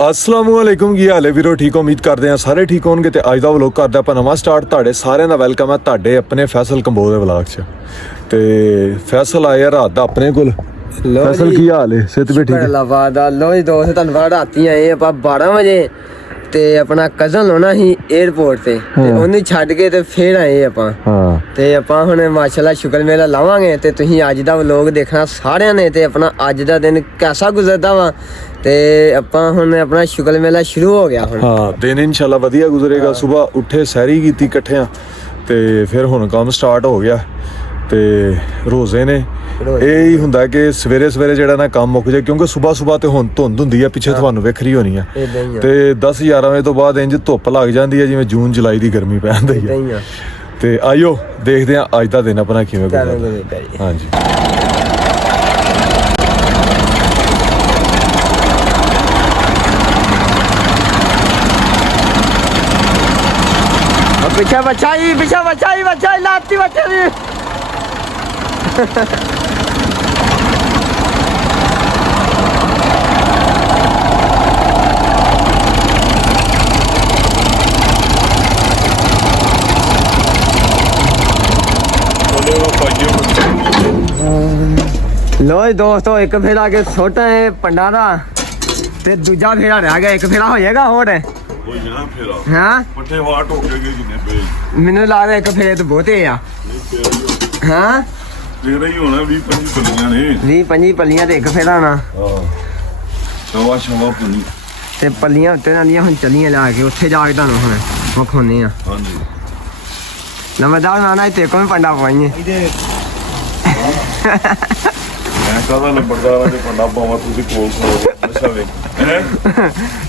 अस्सलामुअलैकुम की हाल है वीरो ठीक हो उम्मीद करते हैं सारे ठीक होंगे तो अज का व्लॉग करते हैं नवा स्टार्ट तुहाडे सारे का वैलकम है तुहाडे अपने फैसल कंबोज के व्लॉग च ते फैसल आया रात का अपने कोल फैसल की हाल है सेहत भी ठीक है लो जी दोस्त धन्यवाद राती आए ਆਪਾਂ 12 ਵਜੇ ਤੇ ਆਪਣਾ ਕਜ਼ਨ ਲਾਉਣਾ ਸੀ 에어ਪੋਰਟ ਤੇ ਉਹਨੂੰ ਛੱਡ ਕੇ ਤੇ ਫੇਰ ਆਏ ਆਪਾਂ ਤੇ ਆਪਾਂ ਹੁਣ ਮਾਸ਼ਾਅੱਲਾ ਸ਼ੁਕਰ ਮੇਲਾ ਲਾਵਾਂਗੇ ਤੇ ਤੁਸੀਂ ਅੱਜ ਦਾ ਵਲੌਗ ਦੇਖਣਾ ਸਾਰਿਆਂ ਨੇ ਤੇ ਆਪਣਾ ਅੱਜ ਦਾ ਦਿਨ ਕਿਹਦਾ ਗੁਜ਼ਰਦਾ ਵਾ ਤੇ ਆਪਾਂ ਹੁਣ ਆਪਣਾ ਸ਼ੁਕਰ ਮੇਲਾ ਸ਼ੁਰੂ ਹੋ ਗਿਆ ਹੁਣ ਹਾਂ ਦਿਨ ਇਨਸ਼ਾਅੱਲਾ ਵਧੀਆ ਗੁਜ਼ਰੇਗਾ ਸਵੇਰ ਉੱਠੇ ਸੈਰੀ ਕੀਤੀ ਇਕੱਠਿਆਂ ਤੇ ਫਿਰ ਹੁਣ ਕੰਮ ਸਟਾਰਟ ਹੋ ਗਿਆ ਤੇ ਰੋਜ਼ੇ ਨੇ ਇਹ ਹੀ ਹੁੰਦਾ ਕਿ ਸਵੇਰੇ ਸਵੇਰੇ ਜਿਹੜਾ ਨਾ ਕੰਮ ਮੁੱਕ ਜਾਏ ਕਿਉਂਕਿ ਸਵੇਰ ਤੇ ਹੁਣ ਧੁੰਦ ਹੁੰਦੀ ਆ ਪਿੱਛੇ ਤੁਹਾਨੂੰ ਵੇਖਰੀ ਹੋਣੀ ਆ ਤੇ 10-11 ਵਜੇ ਤੋਂ ਬਾਅਦ ਇੰਜ ਧੁੱਪ ਲੱਗ ਜਾਂਦੀ ਆ ਜਿਵੇਂ ਜੂਨ ਜੁਲਾਈ ਦੀ ਗਰਮੀ ਪੈਂਦੀ ਆ ਤੇ ਆਇਓ ਦੇਖਦੇ ਆ ਅੱਜ ਦਾ ਦਿਨ ਆਪਣਾ ਕਿਵੇਂ ਗੁਜ਼ਰਦਾ ਹਾਂਜੀ पीछे बचाई लाती बच्चे दी लो दोस्तों एक फेरा के छोटा है पंडा दा ते दूजा फेरा रह गया एक फेरा हो जाएगा और हाँ मैनू लगता एक फेरे तो बहुत है हाँ 20-25 पलियां ते एक फेरा होना ते पलियां उत्ते नालियां हुण चलियां ला के उत्थे जाके तुहानू हुण विखाउने आ नंबरदार नाना ते को भी पंडा पवाइए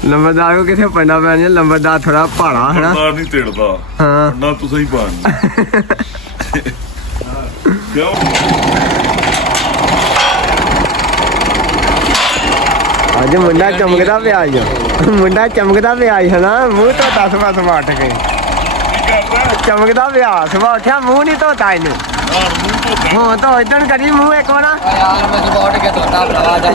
लंबरदार को किथे पंडा पैना लंबरदार थोड़ा पहाड़ा है ना नहीं तेड़दा हां ना तुसे ही पानी क्यों आज मुंडा चमकदा पे आज मुंडा चमकदा पे आज है ना मुंह तो 10 बस उठ के चमकदा पे सुबह उठा मुंह नहीं धोता इनू हाँ तो इधर करी मुंह एक बार यार मैं सुबह उठ के धोता भरा जा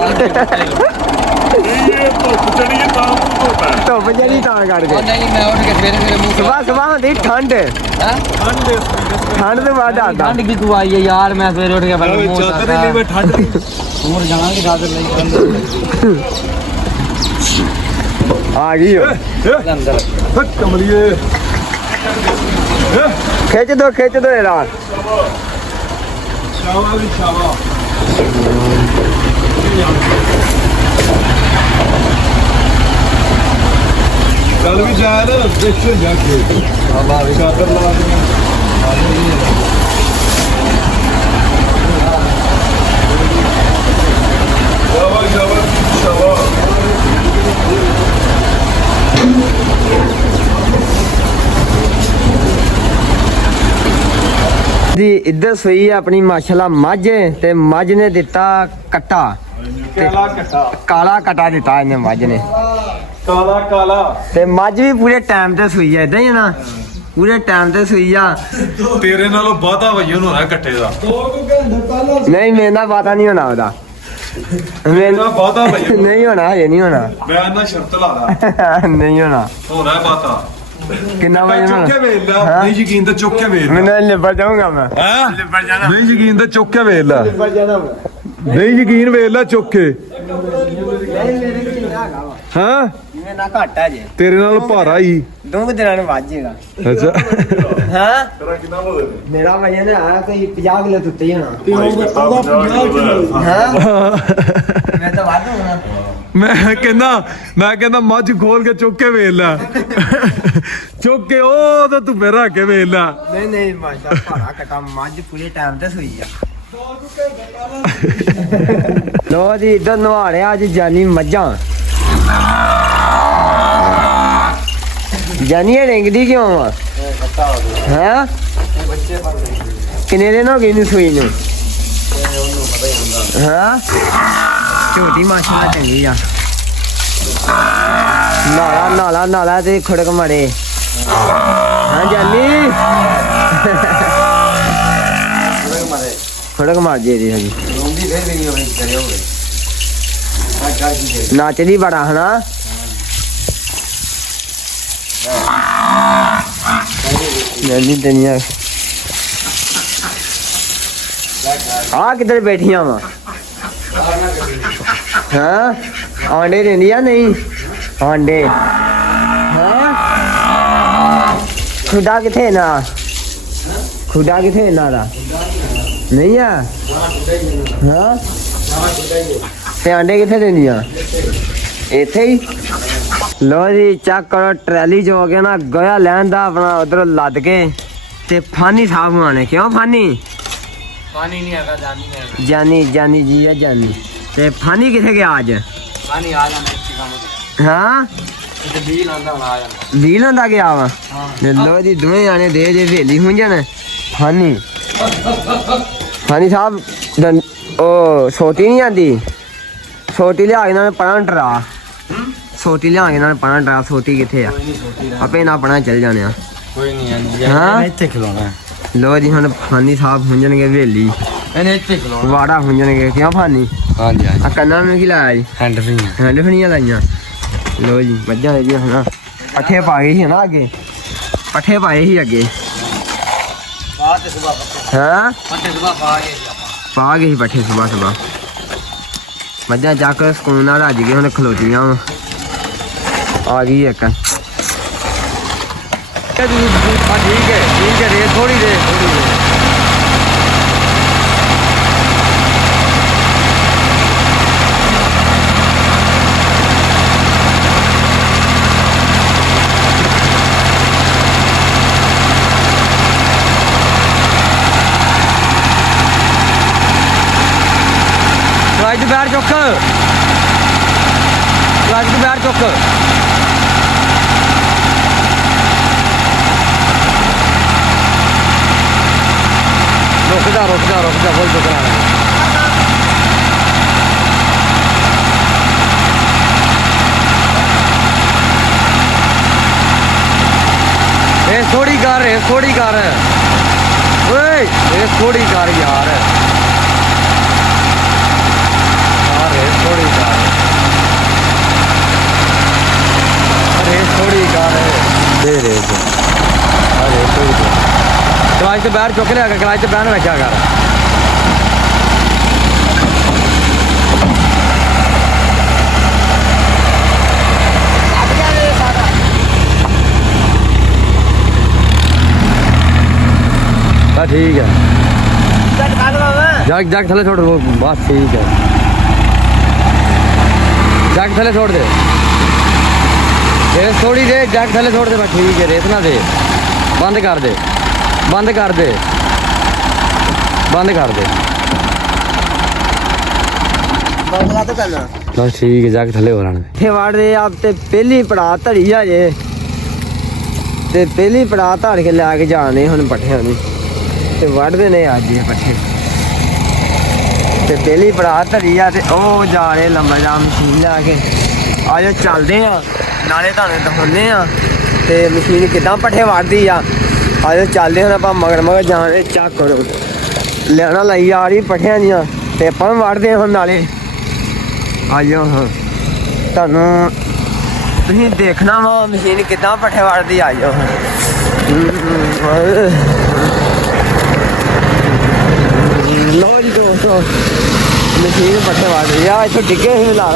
ये तो चढ़ी है ताऊ होता है तो बजरी ता करके नहीं मैं उठ के मेरे मुंह सुबह होती ठंड ठंड तो बाद आता ठंड की तू आई है यार मैं सवेरे उठ के पहले मुंह चादर ले मैं ठंड मुंह जाना की चादर ले आ गई हो अंदर कमलिए खींच दो यार कल भी जाए ना देखते जाके चादर लगा जी इधर सोई है अपनी माशाल्लाह मझ ते मझ ने दिता कट्टा काला कट्टा दिता इन्हें मझ ने काला ते मझ भी पूरे टाइम ते सोई है इदां ही ना पूरे टाइम ते सोई आ तेरे नालों वादा भईया होना कट्टे दा नहीं मेरे नाल पता नहीं होना ओदा मेरा वादा भईया नहीं होना ये नहीं होना मैं ना शर्त ला रहा नहीं होना होना वादा कितना बजे चुक के वेल ला नहीं यकीन तो चुक के वेल मैं लिबर जाऊंगा मैं लिबर जाना नहीं यकीन तो चुक के वेल ला नहीं यकीन वेल ला चुक के हाँ ना घट है जे तेरे नाल भारा ही 2 दिनां में ਵੱਜ ਜਾਏਗਾ अच्छा हां तेरा कितना हो गया मेरा भैया ने आया कोई 50 किलो तुत्ते ही होना हां मैं तो वाद होना मैं कहना मझ खोल के चुक के वेल ला चुक के ओ तो तू मेरा के वेल ला नहीं माशा भारा कटा मझ पूरे टाइम ते सोई आ लो जी इधर नवाड़े आज जानी मज्जां जानी रेंगदी क्यों वा हैं किन्ने दिन हो गए नी सोई नू हाँ झोटी माशाल्लाह चंगी आ नाला ते खड़क मारे हाँ जानी खड़क मार दिए दी हजी नाचदी बड़ा है ना नहीं दुनिया आ किधर बैठिया वा हाँ आंडे देंदी या नहीं आंडे हाँ खुदा किथे ना खुदा किथे ना दा नहीं है हाँ ते आंडे किथे देंदियां इथे ही लो जी चेक करो ट्रैली जो हो गया ना गोया लैन दा अपना उधर लद के ते फानी साहब आने क्यों फानी पानी नहीं आगा जानी नहीं जानी जानी जी है जानी ते फानी किथे गया आज पानी आ जाना इसी काम हाँ ते बिल आंदा आ जाना वील होंदा गया वा ते लो जी दोवें जाने दे जे वेली हुं जन फानी फानी साहब ओ छोटी नहीं आंदी छोटी लिया इन्होंने पढ़ा डरा छोटी लिया इन्होंने पढ़ा डरा छोटी किथे आ आपे ना अपना चल जाने आ कोई नहीं आंदी हाँ ਇੱਥੇ ਖਲੋਣਾ लो जी हम फानी साहब हुंजनगे वेली ਇਹਨੇ ਇੱਥੇ ਖਲੋਣਾ वाड़ा हुंजनगे क्यों फानी ਹਾਂਜੀ ਹਾਂਜੀ आ कन्ना में की लाया जी ਹੈਂਡ ਫ੍ਰੀ हैंड फनियां लाइयां लो जी मज्जा है जी है ना पट्ठे पाए ही है ना आगे पट्ठे पाए ही आगे ਬਾਅਦ ਤੇ ਸੁਬਾ ਪੱਤੇ हाँ ਸੁਬਾ ਪਾ ਗਏ ਜੀ ਆਪਾਂ पा गए ही पट्ठे सुबह सुबह मज्जा जाकर सुकून नाल रज गए हुण खलोतियां आ गई एक ठीक है रेत थोड़ी दे राज बैठ चुक राज बैठ चुक रुक जा बोल चुक रहा है थोड़ी कार है थोड़ी कार है थोड़ी कार यार थोड़ी कार अरे थोड़ी कार है दे रे अरे थोड़ी क्लाच से बाहर चुक लिया क्लाच से बाहर रखा कर ठीक है जग जग थले छोड़ वो बस ठीक है जग थले छोड़ दे रेस थोड़ी दे जग थले छोड़ दे बस ठीक है रेस ना दे बंद कर दे बंद कर दे बंद कर दे तो करना बस ठीक है जग थले हो रहा थे वाड़ दे आप ते पहली पड़ा धड़ी आ जे ते पहली पड़ा धड़ के लैके जाने हुण पट्ठियां नु ते वढ़दे ने अज ये पट्ठे ते पहली पड़ा धड़ी आ ते ओ जा रहे लंबा जाम मशीन लैके आजो चलदे आ नाले तुहानूं दिखाउने आ ते मशीन किदां पट्ठे वढ़दी आ आजो चलदे हुण आपां मगर मगर जाने चेक करो लैना लाई आ रही पट्ठियां दियां ते आपां वढ़दे हुण नाले आजो हाँ तुहानूं तुसीं देखना वा मशीन किदां पट्ठे वढ़दी आजो लो जी दोस्तों मशीन पट्ठे वढ़ रही है इत्थों डिग्गे ही ला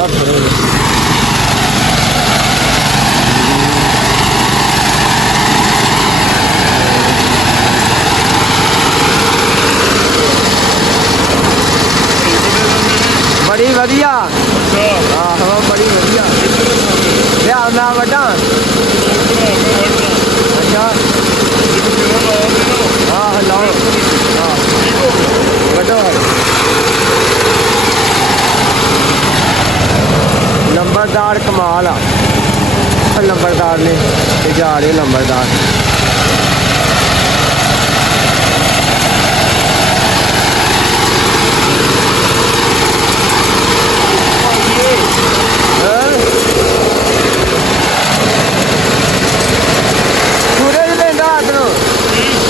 बड़ी वधिया आहो बड़ी वधिया ध्यान ना वड्डा अच्छा हाँ लाओ हाँ वड्डो नंबरदार कमाल आ नंबरदार ने जा रहे नंबरदार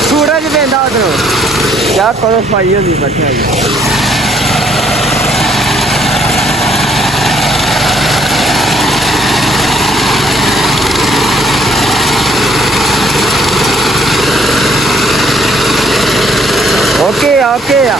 सूरज पैदा उधरों क्या करो पाई होंगी पट्ठियां ਓਕੇ ਆ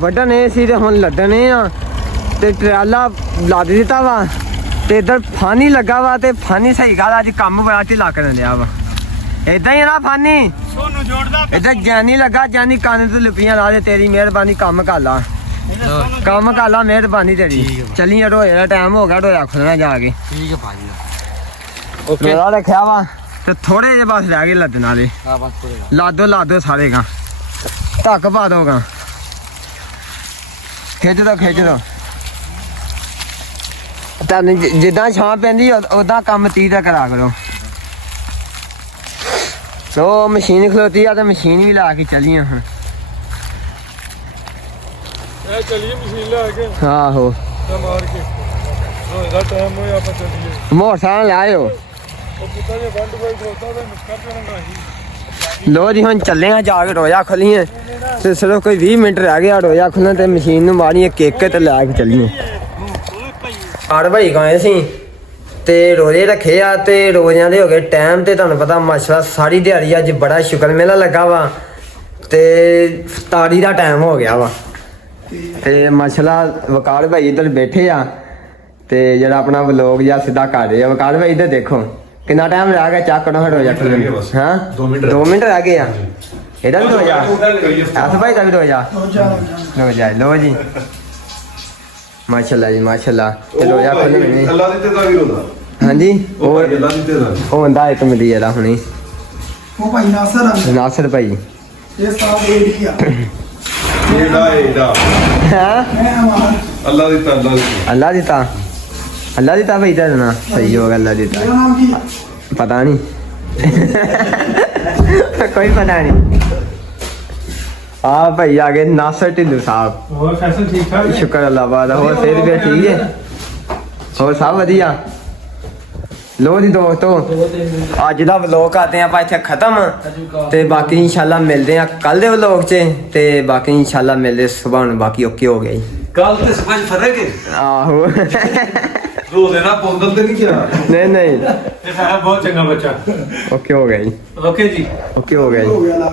ਵੱਢਣੇ ਸੀ ਤੇ ਹੁਣ ਲੱਦਣੇ ਆ ਤੇ ਟਰਾਲਾ ਲੱਦ ਦਿੱਤਾ ਵਾ ਤੇ ਇਧਰ ਫਾਨੀ ਲੱਗਾ ਵਾ ਤੇ ਫਾਨੀ ਸਹੀ ਗੱਲ ਅੱਜ ਕੰਮ ਬੜਾ ਢਿੱਲਾ ਕਰਨ ਲਿਆ ਵਾ ਇਦਾਂ ਹੀ ਆ ਨਾ ਫਾਨੀ ਸੋਨੂੰ ਜੋੜਦਾ ਇਧਰ ਜਾਨੀ ਲੱਗਾ ਜਾਨੀ ਕੰਨ ਤੇ ਲੁਪੀਆਂ ਲਾ ਦੇ ਤੇਰੀ ਮਿਹਰਬਾਨੀ ਕੰਮ ਕਰ ਲਾ ਕੰਮ ਕਰ ਲਾ ਮਿਹਰਬਾਨੀ ਤੇਰੀ ਚੱਲੀ ਰੋਏ ਦਾ ਟਾਈਮ ਹੋ ਗਿਆ ਰੋਇਆ ਖੁੱਲਣਾ ਜਾ ਕੇ ਠੀਕ ਹੈ ਭਾਜੀ ਓਕੇ ਰੋਇਆ ਰੱਖਿਆ ਵਾ ਤੇ ਥੋੜੇ ਜਿਹੇ ਬਸ ਰਹਿ ਗਏ ਲੱਦਣ ਵਾਲੇ ਆ ਬਸ ਪੂਰੇ ਲਾਦੋ ਸਾਰੇ ਗਾ ਢੱਕ ਪਾ ਦੋਗਾ ਖਿੱਚ ਦੋ ਤੁਹਾਨੂੰ ਜਿੱਦਾਂ ਛਾਂ ਪੈਂਦੀ ਉਦਾਂ ਕੰਮ 30 ਦਾ ਕਰਾ ਕਰੋ ਸੋ ਮਸ਼ੀਨ ਖਲੋਤੀ ਆ ਤੇ ਮਸ਼ੀਨ ਵੀ ਲਾ ਕੇ ਚੱਲੀਆਂ ਹੁਣ ਇਹ ਚਲੀਏ ਮਸ਼ੀਨ ਲੈ ਕੇ ਆਹੋ ਤੇ ਮਾਰ ਕੇ ਰੋਜ਼ ਦਾ ਟਾਈਮ ਹੋਇਆ ਆਪਾਂ ਚੱਲੀਏ ਮੋਟਰਸਾਈਕਲ ਲਾਇਓ ਉਹ ਪੁੱਤਾਂ ਦੇ ਵੰਡ ਕੋਈ ਖੋਤਾ ਤੇ ਮੁਸਕਰ ਪੈਣਾ ਨਹੀਂ ਲੋ ਜੀ ਹੁਣ ਚੱਲੇ ਆ ਜਾ ਕੇ ਰੋਇਆ ਖੋਲੀਏ ਤੇ ਸਿਰਫ ਕੋਈ 20 ਮਿੰਟ ਰਹਿ ਗਿਆ ਰੋਇਆ ਖੋਲਣ ਤੇ ਮਸ਼ੀਨ ਨੂੰ ਮਾਰੀਏ ਕਿੱਕ ਤੇ ਲੈ ਕੇ ਚੱਲੀਏ ਆੜ ਭਾਈ ਗਏ ਸੀ ਤੇ ਰੋਜ਼ੇ ਰੱਖੇ ਆ ਤੇ ਰੋਜ਼ਿਆਂ ਦੇ ਹੋ ਗਏ ਟਾਈਮ ਤੇ ਤੁਹਾਨੂੰ ਪਤਾ ਮਾਸ਼ਾਅੱਲਾ ਸਾਰੀ ਦਿਹਾੜੀ ਅੱਜ ਬੜਾ ਸ਼ੁਕਰ ਮੇਲਾ ਲੱਗਾ ਵਾ ਤੇ ਤਾਰੀ ਦਾ ਟਾਈਮ ਹੋ ਗਿਆ ਵਾ ਤੇ ਮਾਸ਼ਾਅੱਲਾ ਵਕਾਰ ਭਾਈ ਇੱਧਰ ਬੈਠੇ ਆ ਤੇ ਜਿਹੜਾ ਆਪਣਾ ਵਲੋਗ ਜਾਂ ਸਿੱਧਾ ਕਰ ਰਹੇ ਆ ਵਕਾਰ ਭਾਈ ਇੱਧਰ ਦੇਖੋ ਕਿੰਨਾ ਟਾਈਮ ਰਹਿ ਗਿਆ ਚੱਕ ਨਾ ਰੋਜ਼ਾ ਖੋਲਣ ਹਾਂ 2 ਮਿੰਟ ਰਹਿ ਗਏ ਆ ਇਹਦਾ ਵੀ ਰੋਜ਼ਾ ਆਸ ਭਾਈ ਦਾ ਵੀ ਰੋਜ਼ਾ ਲੋ ਜੀ ਮਾਸ਼ਾਅੱਲਾ ਜੀ ਮਾਸ਼ਾਅੱਲਾ ਤੇ ਰੋਜ਼ਾ ਖੋਲਣ ਨੇ ਅੱਲਾ ਦਿੱਤੇ ਦਾ ਵੀ ਹੁੰਦਾ ਹਾਂਜੀ ਉਹ ਅੱਲਾ ਦਿੱਤੇ ਦਾ ਉਹ ਹੁੰਦਾ ਇੱਕ ਮਿੰਟ ਇਹਦਾ ਹੁਣੀ ਉਹ ਭਾਈ ਨਾਸਰ ਭਾਈ ਇਹ ਸਾਹ ਏਰੀਆ ਇਹਦਾ ਹਾਂ ਅੱਲਾ ਦਿੱਤਾ ਅੱਲਾ ਦਿੱਤਾ ਭਾਈ ਦਾ ਨਾ ਸਹੀ ਹੋ ਗਿਆ ਅੱਲਾ ਦਿੱਤਾ ਤੇਰਾ ਨਾਮ ਕੀ ਪਤਾ ਨਹੀਂ ਕੋਈ ਪਤਾ ਨਹੀਂ ਆ ਭਾਈ ਆ ਗਏ ਨਾਸਰ ਢਿੱਲੂ ਸਾਹਿਬ ਹੋਰ ਫੈਸ਼ਨ ਠੀਕ ਠਾਕ ਸ਼ੁਕਰ ਅੱਲਾ ਬਾਦ ਹੋਰ ਸਿਹਤ ਵੀ ਠੀਕ ਹੈ ਹੋਰ ਸਭ ਵਧੀਆ ਲੋ ਜੀ ਦੋਸਤੋ ਅੱਜ ਦਾ ਵਲੋਗ ਕਰਦੇ ਆਪਾਂ ਇੱਥੇ ਖਤਮ ਤੇ ਬਾਕੀ ਇਨਸ਼ਾਅੱਲਾ ਮਿਲਦੇ ਆ ਕੱਲ ਦੇ ਵਲੋਗ 'ਚ ਤੇ ਬਾਕੀ ਇਨਸ਼ਾਅੱਲਾ ਮਿਲਦੇ ਸਵੇਰ ਨੂੰ ਬਾਕੀ ਓਕੇ ਹੋ ਗਿਆ ਜੀ ਕੱਲ ਤੇ ਸਪੈਸ਼ ਫਰਕ ਹੈ ਆਹੋ ਰੋਜ਼ ਨਾ ਪੌਂਦਲ ਤੇ ਨਹੀਂ ਕਿਹਾ ਨਹੀਂ ਇਹ ਸਾਰਾ ਬਹੁਤ ਚੰਗਾ ਬੱਚਾ ਓਕੇ ਹੋ ਗਿਆ ਜੀ ਓਕੇ ਜੀ ਓਕੇ ਹੋ ਗਿਆ ਜੀ ਹੋ ਗਿਆ ਲਾ